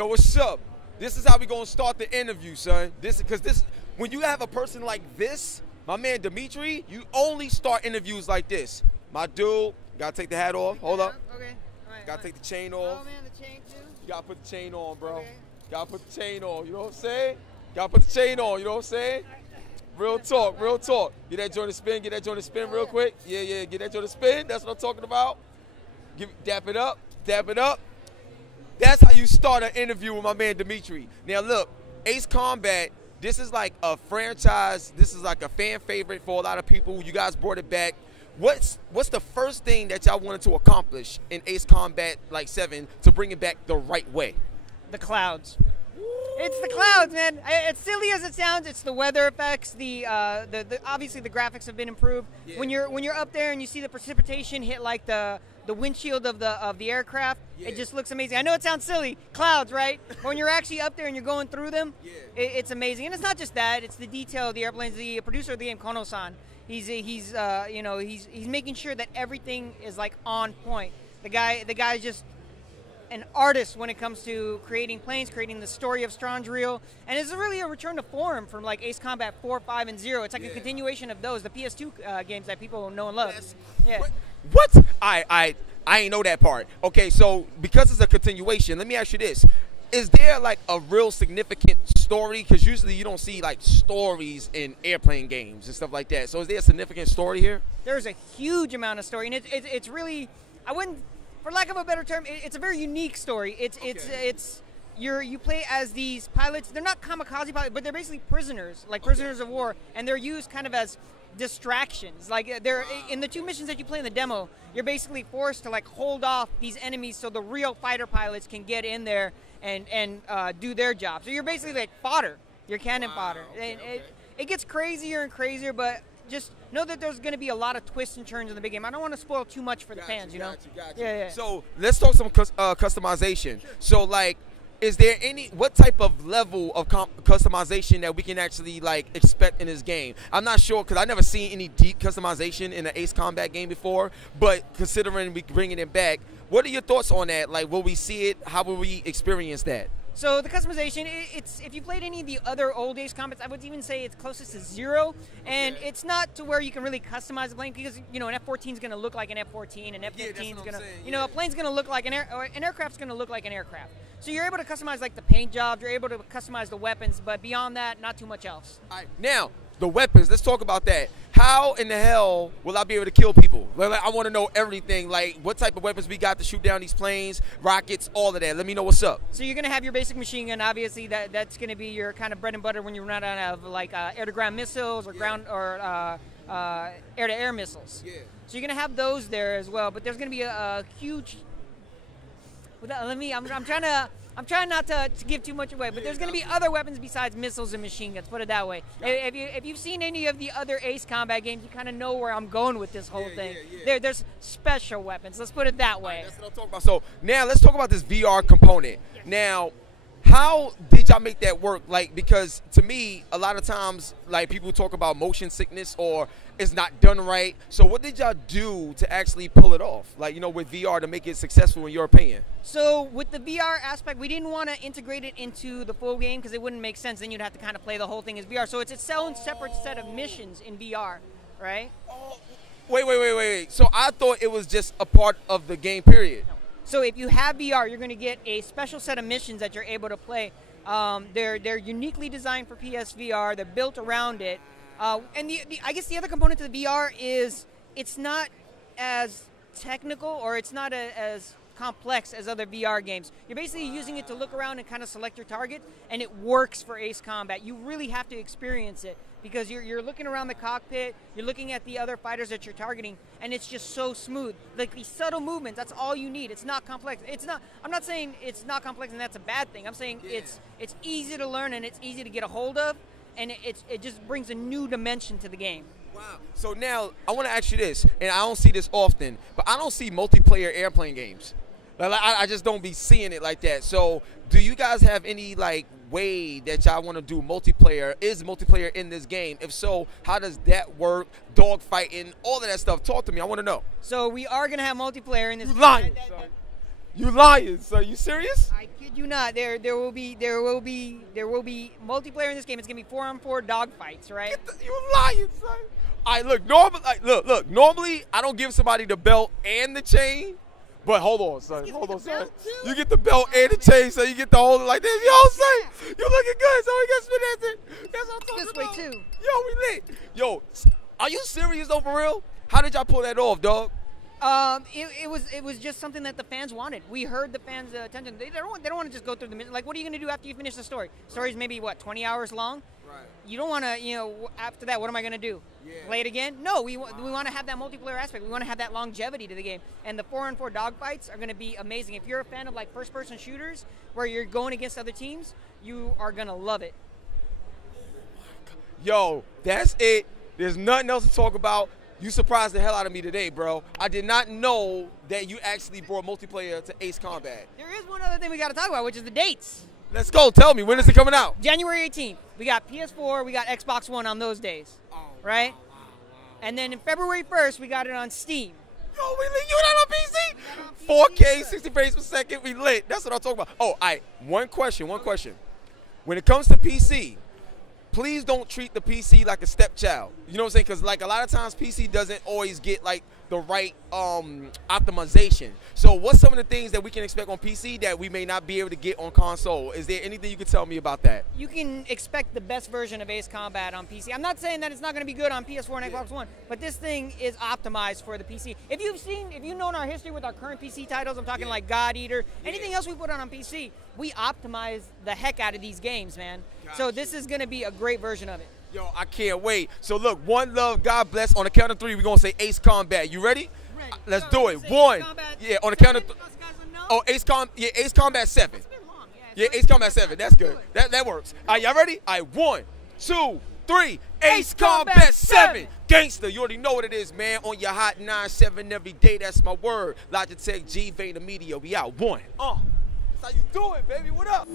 Yo, what's up? This is how we gonna start the interview, son. When you have a person like this, my man Dimitri, you only start interviews like this. My dude, gotta take the hat off. Hold up. Okay. All right. Gotta take the chain off. Oh man, the chain too. You gotta put the chain on, bro. Okay. Gotta put the chain on. You know what I'm saying? Gotta put the chain on. You know what I'm saying? Real talk, real talk. Get that joint to spin. Get that joint to spin real quick. Yeah. Get that joint to spin. That's what I'm talking about. Dap it up. Dap it up. That's how you start an interview with my man Dimitri. Now look, Ace Combat, this is like a franchise. This is like a fan favorite for a lot of people. You guys brought it back. What's the first thing that y'all wanted to accomplish in Ace Combat 7 to bring it back the right way? The clouds. It's the clouds, man. As silly as it sounds, it's the weather effects. Obviously the graphics have been improved. Yeah. When you're up there and you see the precipitation hit like the windshield of the aircraft, yeah. It just looks amazing. I know it sounds silly, clouds, right? But when you're actually up there and you're going through them, yeah. It's amazing. And it's not just that; it's the detail of the airplanes. The producer of the game, Kono-san, he's making sure that everything is like on point. The guy is just an artist when it comes to creating planes, creating the story of Strandriel, and it's really a return to form from like Ace Combat 4, 5, and 0. It's like a continuation of those, the PS2 games that people know and love. Yeah. What? I ain't know that part. Okay, so because it's a continuation, let me ask you this. Is there like a real significant story? Because usually you don't see like stories in airplane games and stuff like that. So is there a significant story here? There's a huge amount of story, and it's really, I wouldn't, for lack of a better term, it's a very unique story. You play as these pilots. They're not kamikaze pilots, but they're basically prisoners, like prisoners of war, and they're used kind of as distractions. Like they're in the 2 missions that you play in the demo, you're basically forced to like hold off these enemies so the real fighter pilots can get in there and do their job. So you're basically like fodder. You're cannon fodder. It gets crazier and crazier, but just know that there's going to be a lot of twists and turns in the big game. I don't want to spoil too much for the fans, you know? Got you. Yeah. So let's talk some customization. Sure. So like, is there what type of level of customization that we can actually like expect in this game? I'm not sure because I've never seen any deep customization in an Ace Combat game before, but considering we bringing it back, what are your thoughts on that? Like, will we see it? How will we experience that? So the customization, it's if you played any of the other old Ace Combats, I would even say it's closest to 0, and it's not to where you can really customize the plane because an F-14 is going to look like an F-14, an F-15 is going to, a plane's going to look like an aircraft's going to look like an aircraft. So you're able to customize like the paint jobs, you're able to customize the weapons, but beyond that, not too much else. All right, now the weapons. Let's talk about that. How in the hell will I be able to kill people? Like, I want to know everything. Like, what type of weapons we got to shoot down these planes, rockets, all of that. Let me know what's up. So you're going to have your basic machine gun. Obviously, that's going to be your kind of bread and butter when you run out of like air-to-ground missiles or ground or air-to-air missiles. Yeah. So you're going to have those there as well. But there's going to be a huge. I'm trying not to give too much away, but there's going to be other weapons besides missiles and machine guns, put it that way. If you've seen any of the other Ace Combat games, you kind of know where I'm going with this whole thing. There's special weapons, let's put it that way. That's what I'm talking about. So now let's talk about this VR component. Yes. Now, how did y'all make that work? Like, because to me, a lot of times, like, people talk about motion sickness or it's not done right. So what did y'all do to actually pull it off? Like, with VR to make it successful in your opinion? So with the VR aspect, we didn't want to integrate it into the full game because it wouldn't make sense. Then you'd have to kind of play the whole thing as VR. So it's its own separate set of missions in VR, right? Oh, wait. So I thought it was just a part of the game, period. No. So if you have VR, you're going to get a special set of missions that you're able to play. They're uniquely designed for PSVR. They're built around it. And I guess the other component to the VR is it's not as technical or it's not as complex as other VR games. You're basically using it to look around and kind of select your target, and it works for Ace Combat. You really have to experience it because you're looking around the cockpit, you're looking at the other fighters that you're targeting, and it's just so smooth. Like these subtle movements, that's all you need. It's not complex. I'm not saying it's not complex and that's a bad thing. I'm saying it's easy to learn and it's easy to get a hold of, and it just brings a new dimension to the game. Wow. So now I want to ask you this, and I don't see this often, but I don't see multiplayer airplane games. Like, I just don't be seeing it like that. So do you guys have any like way that y'all want to do multiplayer? Is multiplayer in this game? If so, how does that work? Dogfighting, all of that stuff. Talk to me. I want to know. So we are going to have multiplayer in this. You lying, son. You lying, son. You serious? I kid you not. There will be multiplayer in this game. It's gonna be 4-on-4 dogfights, right? You lying, son. All right, look. Look. Normally, I don't give somebody the belt and the chain. But hold on, son. Hold on, son. You get the belt and the chain, so you get the whole like this. Yo, son, you looking good, so we got spin that. That's what I'm talking This about. way too. Yo, we lit. Yo, are you serious though, for real? How did y'all pull that off, dog? It was just something that the fans wanted. We heard the fans' attention. They don't want to just go through the mission. Like, what are you gonna do after you finish the story? Story's maybe what 20 hours long. Right. You don't want to, after that, what am I gonna do? Yeah. Play it again? No, we want to have that multiplayer aspect. We want to have that longevity to the game. And the 4-on-4 dogfights are gonna be amazing. If you're a fan of like first-person shooters where you're going against other teams, you are gonna love it. Yo, that's it. There's nothing else to talk about. You surprised the hell out of me today, bro. I did not know that you actually brought multiplayer to Ace Combat. There is one other thing we got to talk about, which is the dates. Let's go. Tell me, when is it coming out? January 18th. We got PS4, we got Xbox One on those days, right? Wow. And then in February 1st, we got it on Steam. Yo, we lit. You not on PC? 4K, 60 frames per second. We lit. That's what I'm talking about. Oh, all right. One question. When it comes to PC, please don't treat the PC like a stepchild. You know what I'm saying? Because like a lot of times PC doesn't always get like the right optimization. So what's some of the things that we can expect on PC that we may not be able to get on console? Is there anything you can tell me about that? You can expect the best version of Ace Combat on PC. I'm not saying that it's not going to be good on PS4 and Xbox One, but this thing is optimized for the PC. If you've known our history with our current PC titles, I'm talking like God Eater, anything else we put on PC, we optimize the heck out of these games, man. So this is going to be a great version of it. Yo, I can't wait. So look, one love, God bless. On the count of 3, we're going to say Ace Combat. You ready? Ready. Let's do it. 1. Yeah, on the count of 3. Oh, Ace Combat 7. Yeah, Ace Combat 7. That's good. That works. All right, y'all ready? All right, 1, 2, 3. Ace Combat 7. Gangster, you already know what it is, man. On your hot 9-7 every day. That's my word. Logitech G, Vayner Media. We out. 1. That's how you do it, baby. What up?